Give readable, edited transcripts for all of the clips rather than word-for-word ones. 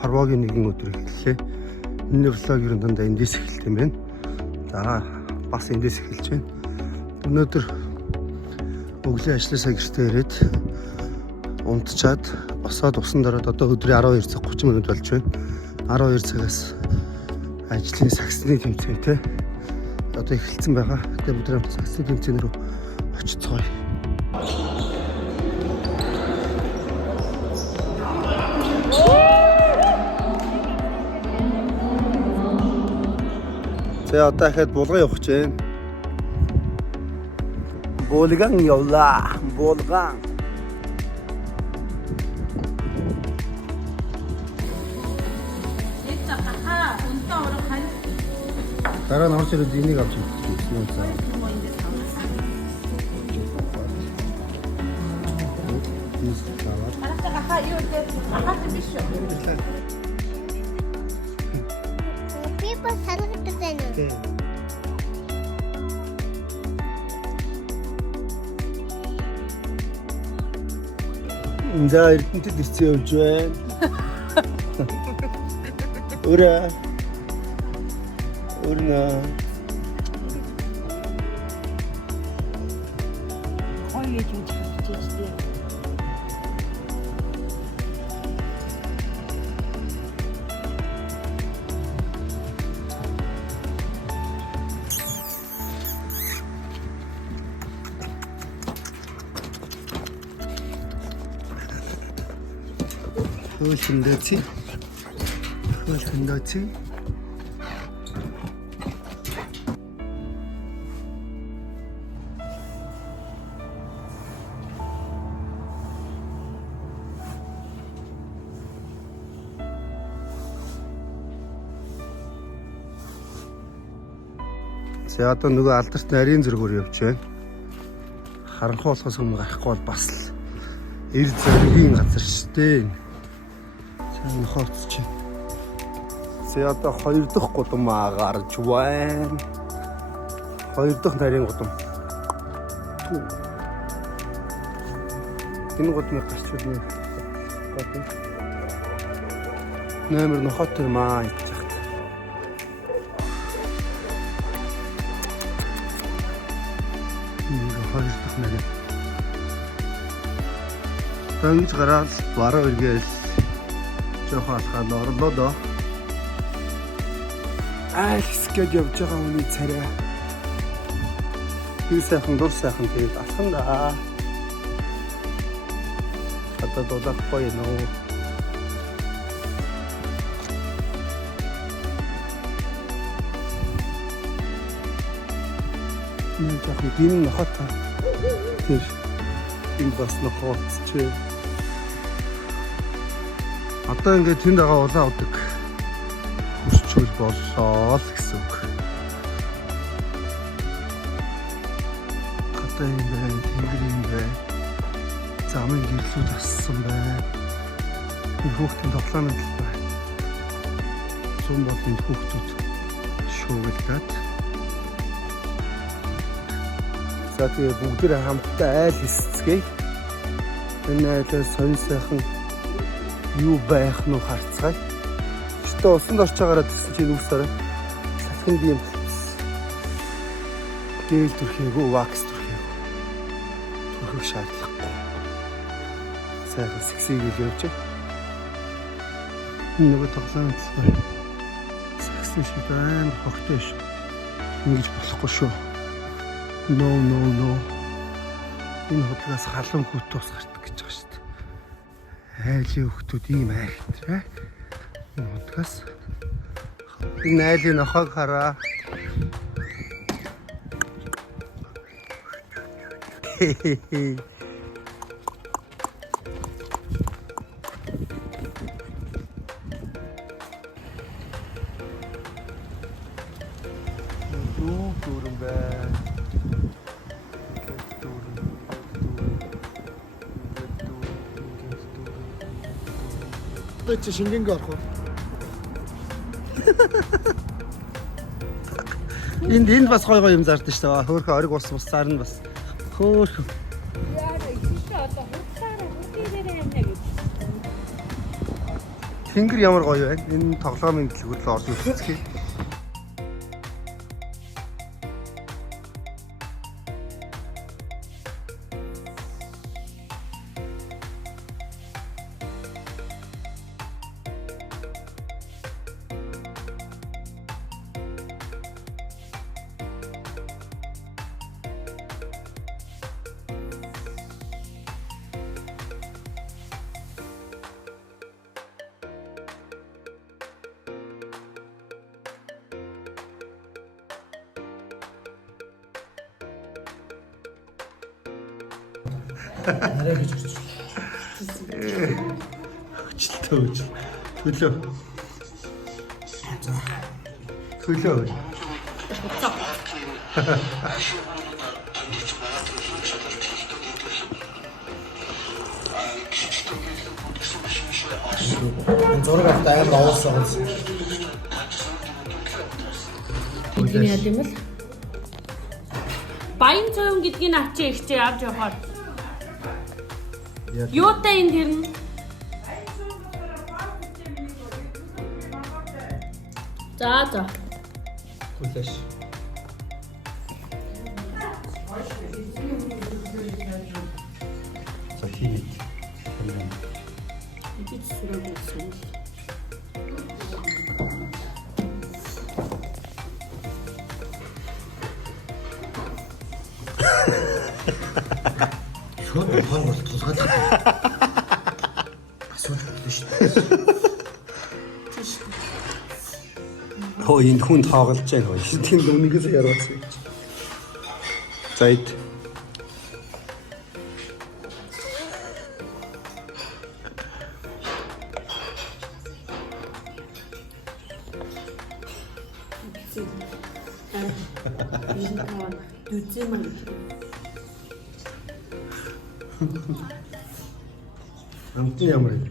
хорвоогийн нэгэн өдөр эхэллээ. Энэ влог ер нь дандаа эндээс эхэлт юм байна. За бас эндээс эхэлж байна. Өнөөдөр өглөө ажлаасаа гэртээ ирээд унтчаад босоод усан дороод одоо өдрийн 12 цаг 30 минут болж байна. 12 цагаас ажлын саксны тэмцээнтэй одоо эхэлсэн байгаа. Тэгээ бүгд хамт саксны тэмцээн рүү очицгоё. За одоо дахиад булган явах гэж байна. Булган явлаа. Булган. Дараа нь орж ирээд энийг авч ирсэн юм цаа. За эрдэнэтэд ирсэн явж байна. Өрнө. Хоёр юм чичтэй. Хөлөндөөци. За одоо нөгөө алдарт нарийн зөргөөр явж байна. Харанхуй болохоос өмнө гарахгүй бол бас л эр зөргийн газар шүү дээ. Сайн хооцч байна. За одоо 2 дахь гудамаа гарч байна. 2 дахь нарийн гудам. Энэ гудамыг гарч ирнэ. Нэмэр нохот маа идэх. Хоёр дахь нарийн. Тангиж гараад бараа үргээс жоохон алхаад орлоо доо. Альскэж явж байгаа хүний царай. Би сайхан дур сайхан тэгээд алхан да. Одоо дуулахгүй нөө. Энэ жоохон дин нохот. Тэр энэ бас нохотч. Одоо ингээд тэнд байгаа улаан удаг хүсчүүл боллоо л гэсэн үг. Одоо юм байна, тэнгэр юм байна. Замын гэрлүүд ассан байна. Энэ хүүхдийн тоглоомд л байна. Зүүн бол энэ хүүхдүүд шуугилдаад. За тэгээ бүгдээ хамтдаа айл хэсцгээе. Энэ айлаа сонь сайхан юу байх нь харцгаая. Өөртөө усанд орж байгаараа тэгсэн чинь үсээрээ сатхын би юм болсон. Дээл төрхийгөө вакс төрхийгөө. Төрхийг шаардлагагүй. Сайхан сексийг л явж байна. Нөгөө тоглоом хэлсэн. Секси шиг байна, хогтой ш. Ингэж болохгүй шүү. No. Энэ худлаас халуун хүүт ус гардаг гэж байгаа шүү дээ. Айлын хүүхдүүд ийм айхтраа. Энэ хутгаас энэ айлын нохог хараа. Дүүрэн байна. Чи шингэнгээ орох уу? Энд бас гой юм зардаг шүү дээ. Хөөхөн ориг ус цаар нь бас хөөхөн. Яа, ийшээ одоо хуцаараа Тэнгэр ямар гоё вэ? Энэ тоглоомын дэлгүүр л орж үзчихье. Арай гэж үзсэн. Хөчлөө. Төлөө. Төлөө. Энэ зураг авт амар овоосоо гэсэн. Бидний яд юм л. Баян цовын гэдгийг авчи ихтэй авч явахаар. Юутай энэ тэр нь? За. Түлээш. За хийе. Бид сүрэг үзсэн. Шууд ухаан бол тусгаад. Асууж болно шүү дээ. Хоо энэ хүн тоглож байгаа юм. Тийм нүгээс яриулсан. Зайд. Дүзэмэн. Амтны ямар юм.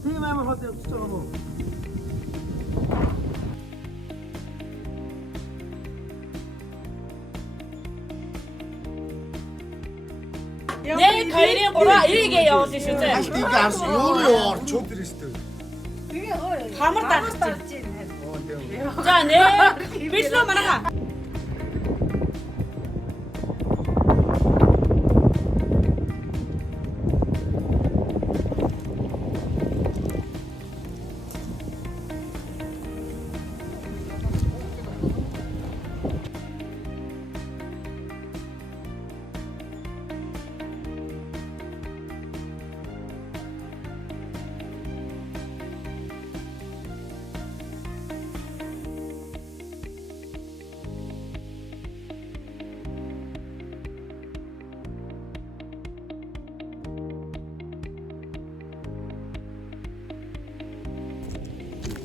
Тийм амар хол явж байгаа юм уу? Нэг хоёрын гураа эрийгээ явуулна шүү дээ. Тийг арс юу орч уу Тэрстэй. Хамар дагч. За нэ. Биш лөө манайха.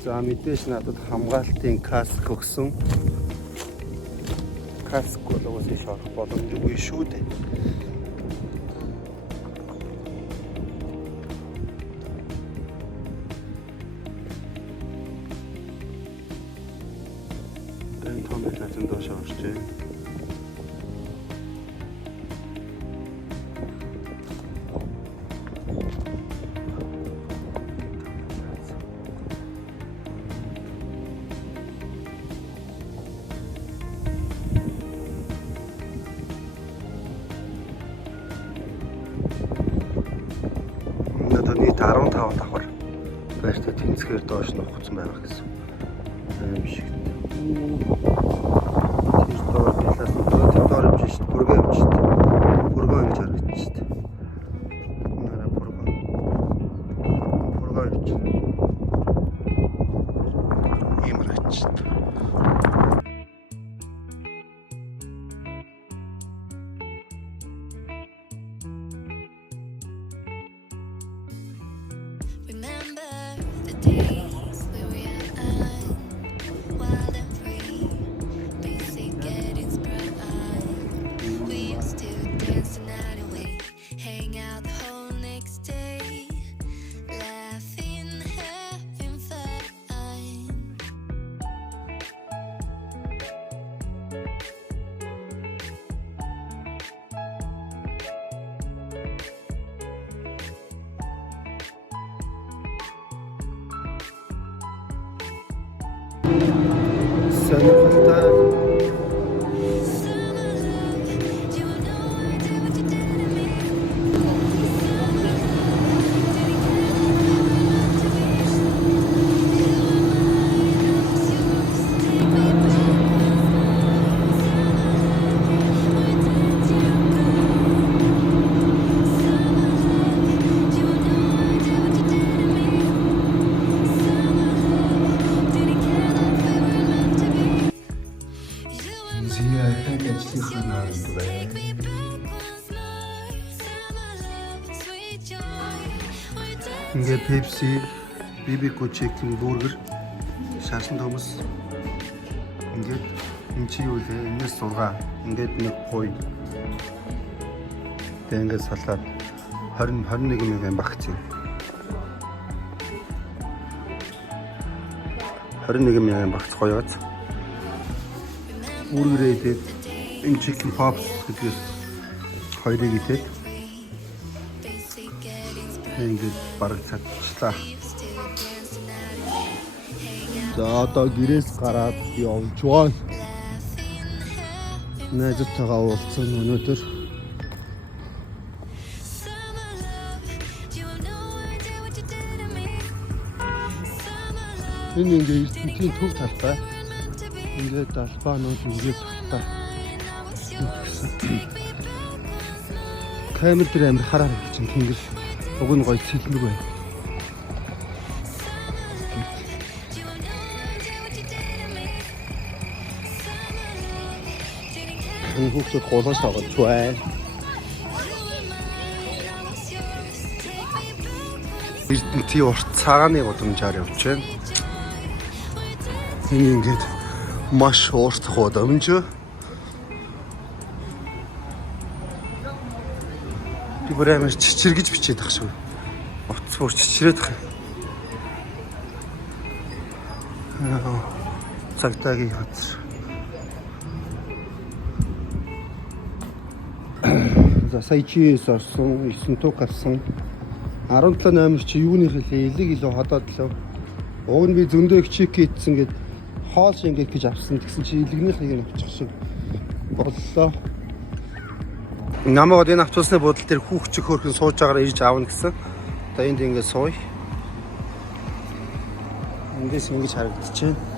За мэдээж надад хамгаалтын каск өгсөн. Каск бол уусаа шорох боломжгүй шүү дээ. Энэ томьёо натан доош орчээ. Нийт 15 давхар байртай тэнцгээр доош нухацсан байгаа гэсэн юм шиг. Тэр доор талаас нь доор явж шít бүргээ явж шít. Бүргээ гэж харагдаж шít. Нара бүргээ. Бүргээ явж. Ийм харагдаж шít. Remember the days where we are wild and free, basic getting bright. We used to dance the night away Сонирхолтой зияатай ажлынхаа наанд байна. Ингээ Pepsi, BBQ chicken burger, шашин томс. Ингээд энэ чи юу лээ? Энэс 6. Ингээд нэг гоё. Тэгээ ингээд салаад 21 мянган багц юм. 21 мянган багц гоёоц. Бургерээ идээд энэ chicken pops гэдгээс хоёрыг идээд ингээд бараг цадчлаа. За одоо гэрээс гараад явж байна. Найзтайгаа уулзсан өнөөдөр. Энэ ингээд ертөнцийн төв талбай. Ингээд албанууд ингээд та. Камер дээр амир хараа гэж тэнгэр уг нь гоё цэлмэг байна. Энэ хүүхдүүд голоос аваад байна. Эрдэнэтийн урт цагааны гудамжаар явж байна. Энэ ингээд маш урт гудамж. Би бүр амар чичиргэж бичээд тах шүү. Утас бүр чичрээд тах. Цагтаагийн газар. За сая чиээс орсон, 9 туг авсан. 17 номер чи юуны хэлээ? Элэг илүү ходоод лөө. Уг нь би зөндөө их чек хийсэн гээд хоол шингээд гэж авсан. Тэгсэн чи элэгнийхийг нь авчих шиг боллоо. Намайг энэ автобусны буудлын дээр хүүхчиг хөрхөн сууж байгаагаар ирж аавна гэсэн. Одоо энд ингээд сууя. Эндээс ингэж харагдчихэв.